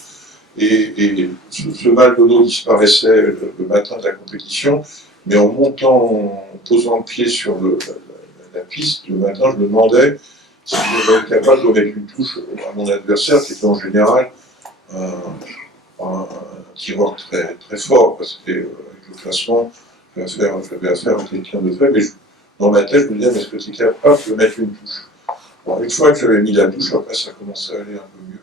Et ce mal de dos disparaissait le matin de la compétition, mais en montant, en posant le pied sur la piste, le matin, je me demandais si j'allais être capable de mettre une touche à mon adversaire, qui était en général un tireur très, très fort, parce que avec le classement, j'avais affaire à quelqu'un de faible, et dans ma tête, je me disais, mais est-ce que tu es capable de mettre une touche? Bon, une fois que j'avais mis la touche, après ça commençait à aller un peu mieux.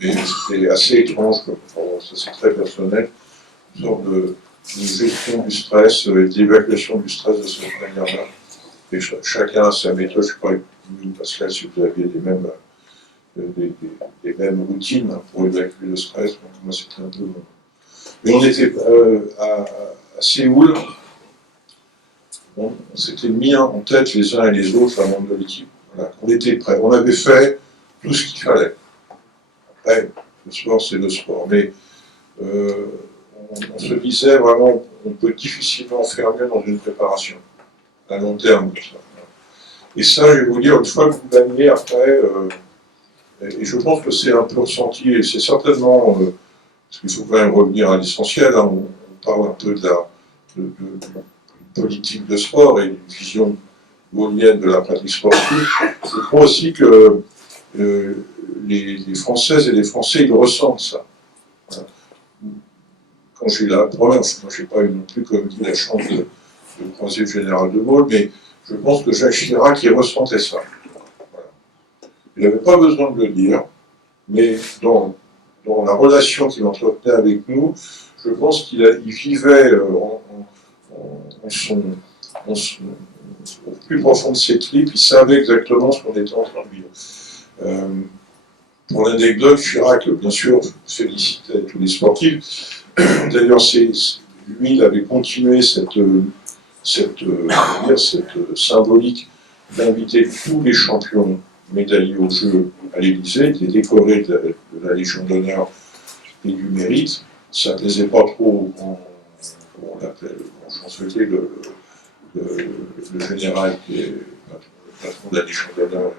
Mais c'était assez étrange, ça c'est très personnel, une sorte de gestion du stress et d'évacuation du stress de cette manière-là. Et chacun a sa méthode, je ne sais pas, Pascal, si vous aviez les mêmes routines pour évacuer le stress, donc moi c'était un peu... Mais on était à Séoul, on s'était mis en tête les uns et les autres, un membre de l'équipe, voilà. On était prêts, on avait fait tout ce qu'il fallait. Après, le sport, c'est le sport, mais on se disait vraiment, on peut difficilement faire mieux dans une préparation, à long terme. Ça. Et ça, je vais vous dire, une fois que vous l'amenez après, et je pense que c'est un peu ressenti, et c'est certainement, parce qu'il faut quand même revenir à l'essentiel, hein, on parle un peu de la politique de sport et d'une vision gaulienne de la pratique sportive. Je crois aussi que les Françaises et les Français, ils ressentent ça. Voilà. Quand j'ai la preuve, moi je n'ai pas eu non plus, comme dit, la chance de croiser le général de Gaulle, mais je pense que Jacques Chirac, il ressentait ça. Voilà. Il n'avait pas besoin de le dire, mais dans la relation qu'il entretenait avec nous, je pense qu'il vivait au plus profond de ses tripes, il savait exactement ce qu'on était en train de vivre. Pour l'anecdote, Chirac, bien sûr, félicitait tous les sportifs. D'ailleurs, lui, il avait continué cette symbolique d'inviter tous les champions médaillés aux Jeux à l'Élysée. Il était décoré de la Légion d'honneur et du mérite. Ça ne plaisait pas trop au chancelier, le général qui est le patron de la Légion d'honneur,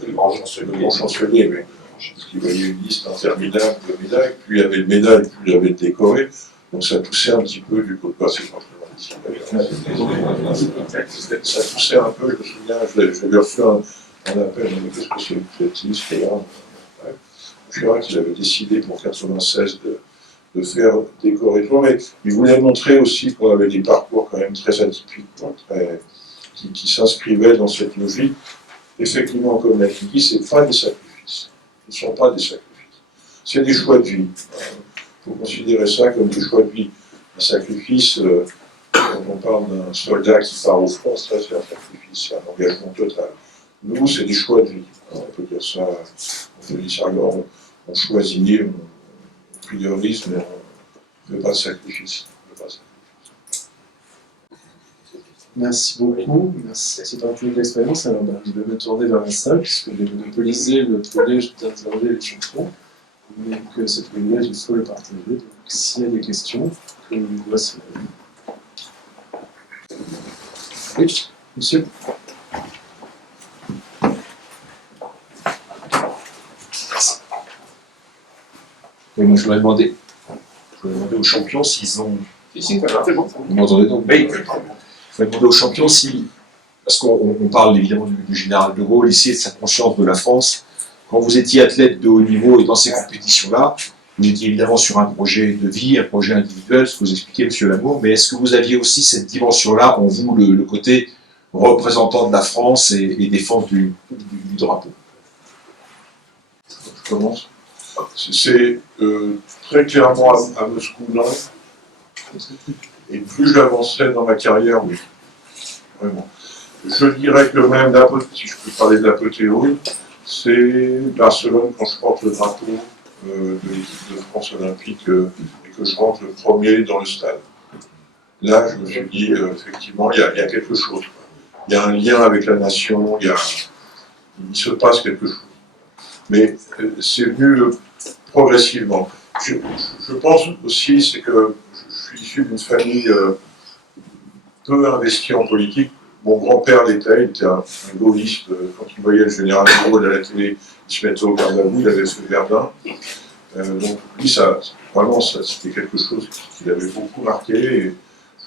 le grand chancelier, mais parce qu'il voyait une liste interminable de médailles, plus il y avait de médailles, plus il y avait de décorés, donc ça toussait un petit peu du côté c'est forcément ici. Ça toussait un peu, je me souviens, je lui ai reçu un appel, qu'est-ce que c'est que cette liste là. Chirac, il avait décidé pour 96 de faire décorer tout, mais il voulait montrer aussi qu'on avait des parcours quand même très atypiques, qui s'inscrivaient dans cette logique. Effectivement, comme l'a dit, ce n'est pas des sacrifices. Ce ne sont pas des sacrifices. C'est des choix de vie. Il faut considérer ça comme des choix de vie. Un sacrifice, quand on parle d'un soldat qui part au front, ça c'est un sacrifice, c'est un engagement total. Nous, c'est des choix de vie. On peut dire ça, on peut dire ça, on choisit, on priorise, mais on ne fait pas de sacrifice. Merci beaucoup, merci. C'est un peu d'expérience. Alors, je vais me tourner vers la salle, puisque j'ai monopolisé le privilège d'interroger les champions. Mais que ce privilège, il faut le partager. Donc, s'il y a des questions, je vous laisse. Oui, monsieur. Oui, moi je voudrais demander aux champions s'ils ont. Ici, c'est bon. Vous m'entendez donc? Oui. Je voudrais demander aux champions si. Parce qu'on parle évidemment du général de Gaulle ici et de sa conscience de la France. Quand vous étiez athlète de haut niveau et dans ces compétitions-là, vous étiez évidemment sur un projet de vie, un projet individuel, ce que vous expliquez, M. Lamour, mais est-ce que vous aviez aussi cette dimension-là en vous, le côté représentant de la France et défense du drapeau? Je commence. C'est très clairement à Moscou, non. Et plus j'avançais dans ma carrière, oui. Vraiment. Je dirais que même, si je peux parler d'apothéose, c'est Barcelone quand je porte le drapeau de l'équipe de France olympique et que je rentre le premier dans le stade. Là, je me suis dit, effectivement, il y a quelque chose. Il y a un lien avec la nation, il se passe quelque chose. Mais c'est venu progressivement. Je pense aussi, c'est que je suis issu d'une famille peu investie en politique. Mon grand-père l'était, il était un gaulliste. Quand il voyait le général de Gaulle à la télé, il se mettait au garde à vous, il avait fait Verdun. Donc lui, vraiment, c'était quelque chose qui l'avait beaucoup marqué. Et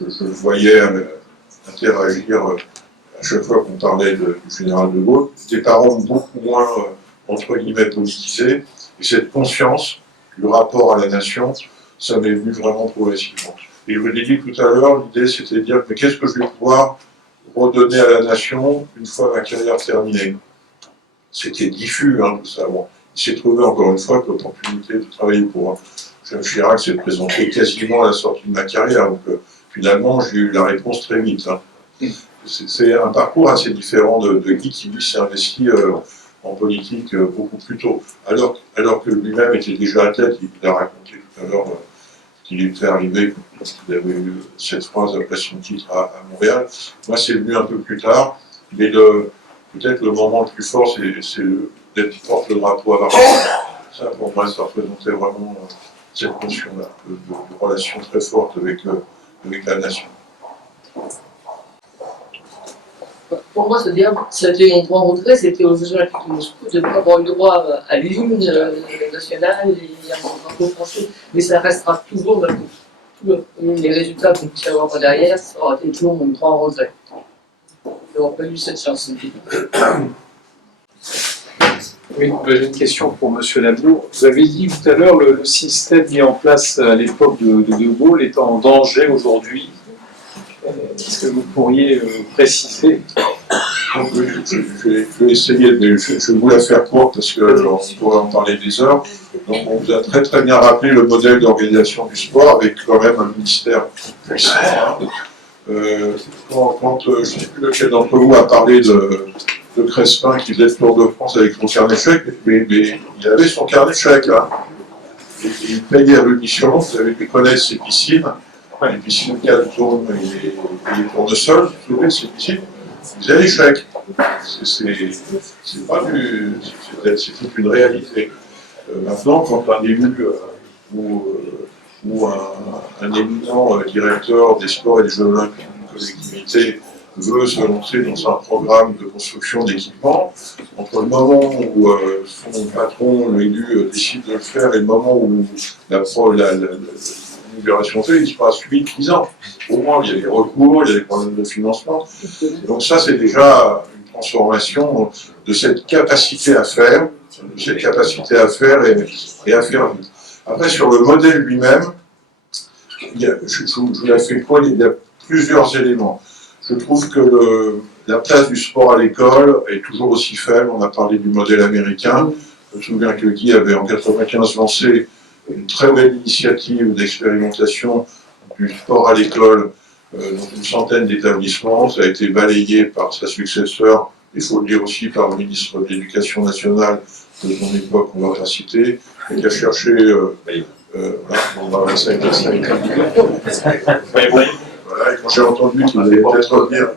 je le voyais interagir à chaque fois qu'on parlait du général de Gaulle. Des parents beaucoup moins, entre guillemets, politisés. Et cette conscience du rapport à la nation, ça m'est venu vraiment progressivement. Et je vous l'ai dit tout à l'heure, l'idée c'était de dire, mais qu'est-ce que je vais pouvoir redonner à la nation une fois ma carrière terminée? C'était diffus, tout ça. Bon, il s'est trouvé encore une fois que l'opportunité de travailler pour Jacques Chirac s'est présentée quasiment à la sortie de ma carrière. Donc finalement, j'ai eu la réponse très vite. C'est un parcours assez différent de Guy qui lui s'est investi en politique beaucoup plus tôt. Alors que lui-même était déjà athlète, il a raconté tout à l'heure qu'il était arrivé, qu'il avait eu cette phrase après son titre à Montréal. Moi, c'est venu un peu plus tard, mais peut-être le moment le plus fort, c'est d'être porte le drapeau à Varsovie. Ça, pour moi, ça représentait vraiment cette notion-là, de relation très forte avec la nation. Pour moi, c'était mon grand regret, c'était aux Jeux Olympiques de Moscou de ne pas avoir eu le droit à l'hymne national et à mon drapeau français. Mais ça restera toujours, les résultats qu'on puisse avoir par derrière, ça aura été toujours mon grand regret. D'avoir pas eu cette chance. Oui, j'ai une question pour M. Lamour. Vous avez dit tout à l'heure le système mis en place à l'époque de Gaulle est en danger aujourd'hui. Est-ce que vous pourriez préciser? Je vais essayer, mais je vais vous la faire courte parce qu'on pourrait en parler des heures. Donc on vous a très très bien rappelé le modèle d'organisation du sport avec quand même un ministère puissant, Je ne sais plus lequel d'entre vous a parlé de Crespin qui faisait le Tour de France avec son carnet de chèques, mais il avait son carnet de chèques, là. Et il payait à l'audition, vous avez pu connaître ces piscines, les piscines Caltourne et les tournesols, vous vous souvenez, ces piscines, ils faisaient les chèques. C'est pas du. C'est toute une réalité. Maintenant, quand un élu ou un éminent directeur des sports et des Jeux Olympiques d'une collectivité veut se lancer dans un programme de construction d'équipements, entre le moment où son patron, l'élu, décide de le faire et le moment où l'inauguration fait, il se passe 8-10 ans. Au moins, il y a des recours, il y a des problèmes de financement. Donc ça, c'est déjà une transformation de cette capacité à faire, et à faire vite. Après, sur le modèle lui-même, je vous l'ai fait quoi, il y a plusieurs éléments. Je trouve que la place du sport à l'école est toujours aussi faible. On a parlé du modèle américain. Je me souviens que Guy avait en 1995 lancé une très belle initiative d'expérimentation du sport à l'école dans une centaine d'établissements. Ça a été balayé par sa successeur, il faut le dire aussi par le ministre de l'Éducation nationale de son époque, on va pas citer, et qui a cherché... Voilà, et quand j'ai entendu qu'il allait peut-être revenir,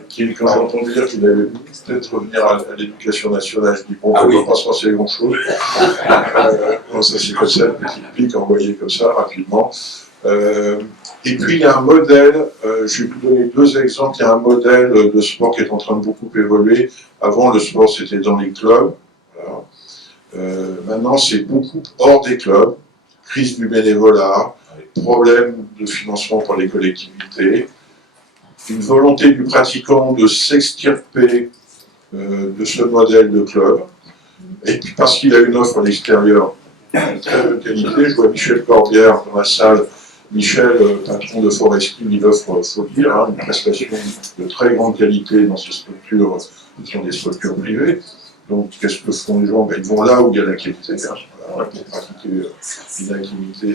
à l'éducation nationale, je dis bon, on ne va pas se passer grand-chose. Ça c'est comme ça, une petite pique envoyée comme ça, rapidement. Et puis il y a un modèle, je vais vous donner deux exemples, il y a un modèle de sport qui est en train de beaucoup évoluer. Avant, le sport c'était dans les clubs. Voilà. Maintenant, c'est beaucoup hors des clubs. Crise du bénévolat, problème de financement pour les collectivités, une volonté du pratiquant de s'extirper de ce modèle de club, et puis parce qu'il a une offre à l'extérieur de très bonne qualité. Je vois Michel Corbière dans la salle. Michel, patron de Foresti, il offre, il faut le dire, une prestation de très grande qualité dans ces structures, qui sont des structures privées. Donc, qu'est-ce que font les gens? Ils vont là où il y a la qualité, voilà, pour pratiquer une activité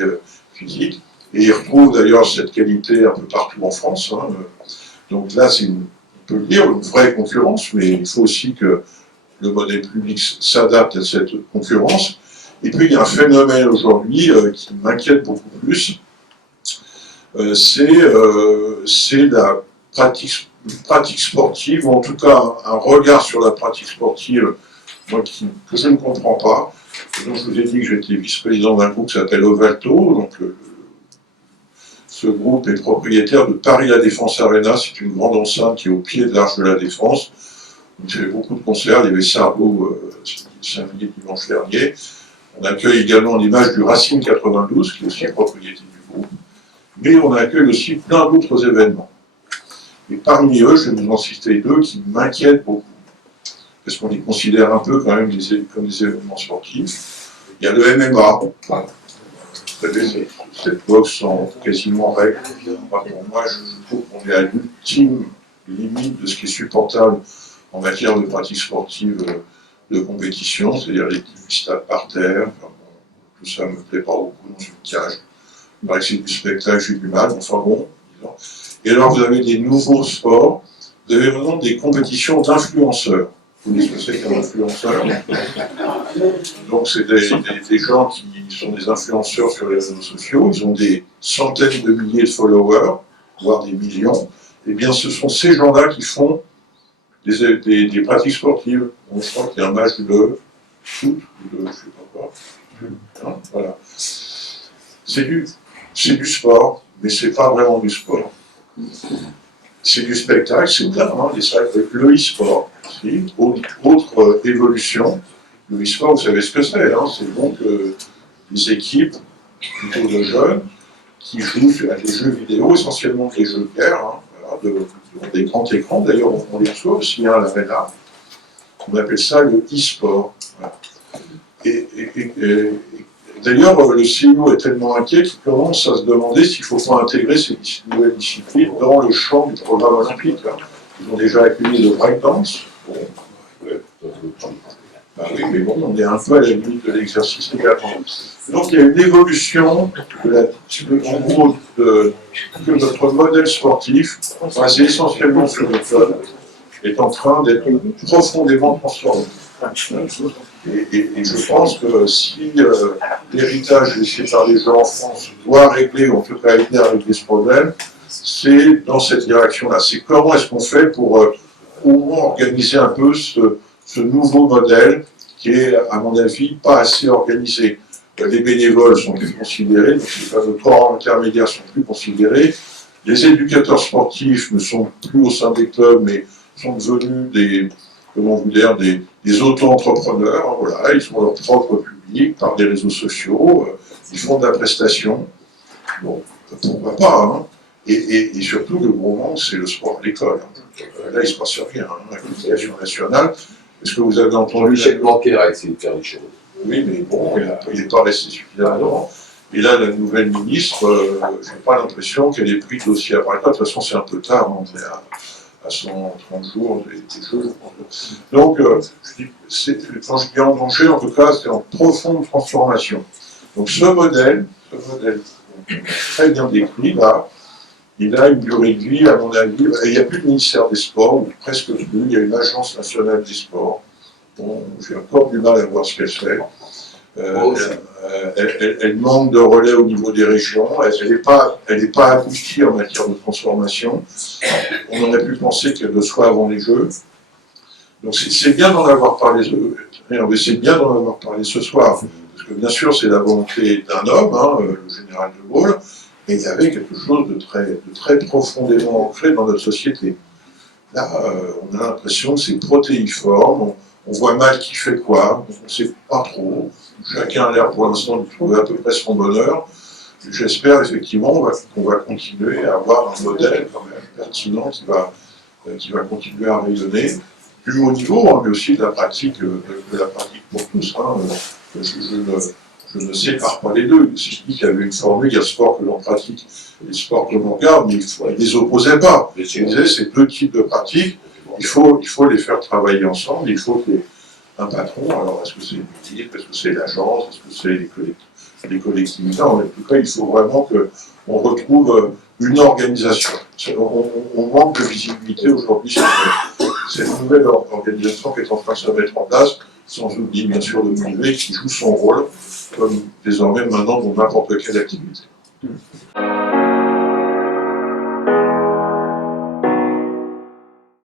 physique. Et ils retrouvent d'ailleurs cette qualité un peu partout en France. Donc là, c'est, on peut le dire, une vraie concurrence, mais il faut aussi que le modèle public s'adapte à cette concurrence. Et puis, il y a un phénomène aujourd'hui qui m'inquiète beaucoup plus, c'est la pratique sportive, ou en tout cas un regard sur la pratique sportive, moi, que je ne comprends pas. Donc, je vous ai dit que j'étais vice-président d'un groupe qui s'appelle Ovalto. Donc, ce groupe est propriétaire de Paris La Défense Arena. C'est une grande enceinte qui est au pied de l'Arche de la Défense. Donc, il y avait beaucoup de concerts. Il y avait Sardo samedi, dimanche dernier. On accueille également l'image du Racing 92, qui est aussi propriété du groupe. Mais on accueille aussi plein d'autres événements. Et parmi eux, je vais vous en citer deux qui m'inquiètent beaucoup, parce qu'on les considère un peu quand même comme des événements sportifs. Il y a le MMA, vous savez, cette boxe en quasiment règle. Pour moi, je trouve qu'on est à l'ultime limite de ce qui est supportable en matière de pratique sportive de compétition, c'est-à-dire les stades par terre. Enfin, bon, tout ça ne me plaît pas beaucoup dans une cage. Il paraît que c'est du spectacle, j'ai du mal, enfin bon. Et alors, vous avez des nouveaux sports, vous avez maintenant des compétitions d'influenceurs. Vous voyez ce que c'est qu'un influenceur? Donc, c'est des gens qui sont des influenceurs sur les réseaux sociaux, ils ont des centaines de milliers de followers, voire des millions. Eh bien, ce sont ces gens-là qui font des pratiques sportives. On sent qu'il y a un match de foot, ou de je ne sais pas quoi. Hein, voilà. C'est du sport, mais c'est pas vraiment du sport. C'est du spectacle, c'est bien, hein, le e-sport, autre évolution. Le e-sport, vous savez ce que c'est, hein, c'est donc des équipes, plutôt de jeunes, qui jouent à des jeux vidéo, essentiellement des jeux de guerre, hein, voilà, des grands écrans, d'ailleurs on les reçoit aussi à l'Arena. On appelle ça le e-sport. Voilà. D'ailleurs, le CEO est tellement inquiet qu'il commence à se demander s'il ne faut pas intégrer ces nouvelles disciplines dans le champ du programme olympique. Ils ont déjà accueilli le breakdance. Bon. Ah oui, mais bon, on est un peu à la limite de l'exercice également. Donc il y a une évolution en gros que notre modèle sportif, basé essentiellement sur le code, est en train d'être profondément transformé. Et je pense que si l'héritage laissé par les gens en France doit régler, ou en tout cas aider à régler ce problème, c'est dans cette direction-là. C'est comment est-ce qu'on fait pour au moins organiser un peu ce nouveau modèle qui est, à mon avis, pas assez organisé. Les bénévoles sont plus considérés, donc les fameux corps intermédiaires sont plus considérés. Les éducateurs sportifs ne sont plus au sein des clubs, mais sont devenus des auto-entrepreneurs. Voilà, ils ont leur propre public par des réseaux sociaux, ils font de la prestation. Bon, pourquoi pas, hein. Et surtout, le gros manque, c'est le sport à l'école. Là, il ne se passe rien, hein, avec l'éducation nationale. Est-ce que vous avez entendu... Michel Blanquer a essayé de faire des choses. Oui, mais bon, il n'est pas resté suffisamment. Et là, la nouvelle ministre, je n'ai pas l'impression qu'elle ait pris le dossier à bras le corps. De toute façon, c'est un peu tard, on est à 130 jours des jeux. Donc, quand je dis en danger, en tout cas, c'est en profonde transformation. Donc, ce modèle très bien décrit, là, il a une durée de vie, à mon avis. Il n'y a plus de ministère des Sports, ou presque plus. Il y a une agence nationale des sports. Bon, j'ai encore du mal à voir ce qu'elle fait. Elle manque de relais au niveau des régions. Elle n'est pas aboutie en matière de transformation. On aurait pu penser qu'elle le soit avant les Jeux. Donc c'est bien d'en avoir parlé. C'est bien d'en avoir parlé ce soir. Parce que bien sûr, c'est la volonté d'un homme, hein, le général de Gaulle. Mais il y avait quelque chose de très profondément ancré dans notre société. Là, on a l'impression que c'est protéiforme, on voit mal qui fait quoi, on ne sait pas trop. Chacun a l'air pour l'instant de trouver à peu près son bonheur. J'espère effectivement qu'on va continuer à avoir un modèle quand même pertinent qui va continuer à rayonner du haut niveau, hein, mais aussi de la pratique pour tous. Hein. Je ne sépare pas les deux. Si je dis qu'il y avait une formule, il y a le sport que l'on pratique et le sport que l'on regarde, mais il ne les opposait pas. Je disais, ces deux types de pratiques, il faut les faire travailler ensemble, il faut qu'il y ait un patron. Alors, est-ce que c'est l'utile, est-ce que c'est l'agence, est-ce que c'est les collectivités? En tout cas, il faut vraiment qu'on retrouve une organisation. On manque de visibilité aujourd'hui sur cette nouvelle organisation qui est en train de se mettre en place, sans oublier bien sûr le privé qui joue son rôle, comme désormais maintenant dans n'importe quelle activité.